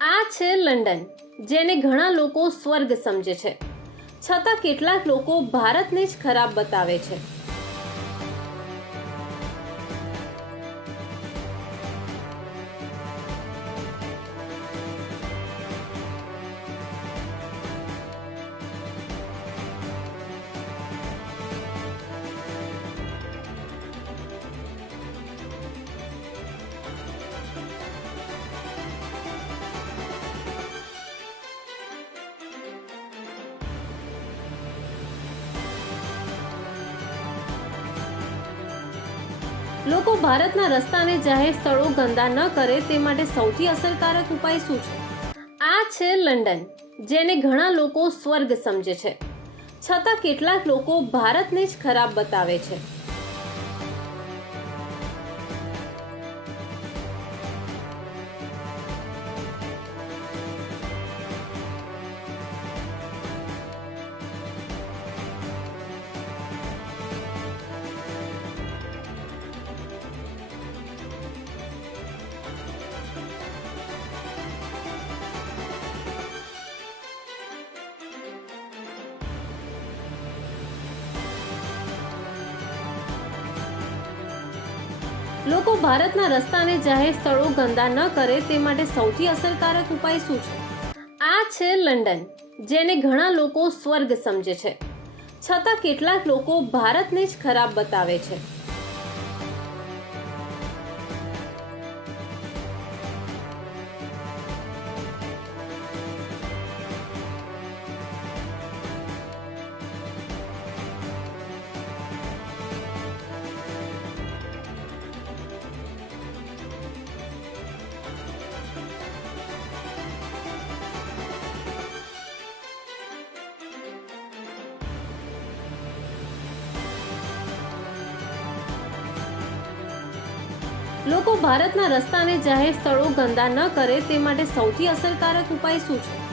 આ છે લંડન, જેને ઘણા લોકો સ્વર્ગ સમજે છે. છતાં કેટલાક લોકો ભારતને જ ખરાબ બતાવે છે. લોકો ભારતના રસ્તાને જાહેર સ્થળો ગંદા ન કરે તે માટે સૌથી અસરકારક ઉપાય શું છે? આ છે લંડન, જેને ઘણા લોકો સ્વર્ગ સમજે છે. છતાં કેટલાક લોકો ભારતને જ ખરાબ બતાવે છે. લોકો ભારતના રસ્તાને જાહેર સ્થળો ગંદા ન કરે તે માટે સૌથી અસરકારક ઉપાય શું છે? આ છે લંડન, જેને ઘણા લોકો સ્વર્ગ સમજે છે. છતાં કેટલાક લોકો ભારતને જ ખરાબ બતાવે છે. લોકો ભારતના રસ્તાને જાહેર સ્થળો ગંદા ન કરે તે માટે સૌથી અસરકારક ઉપાય શું છે?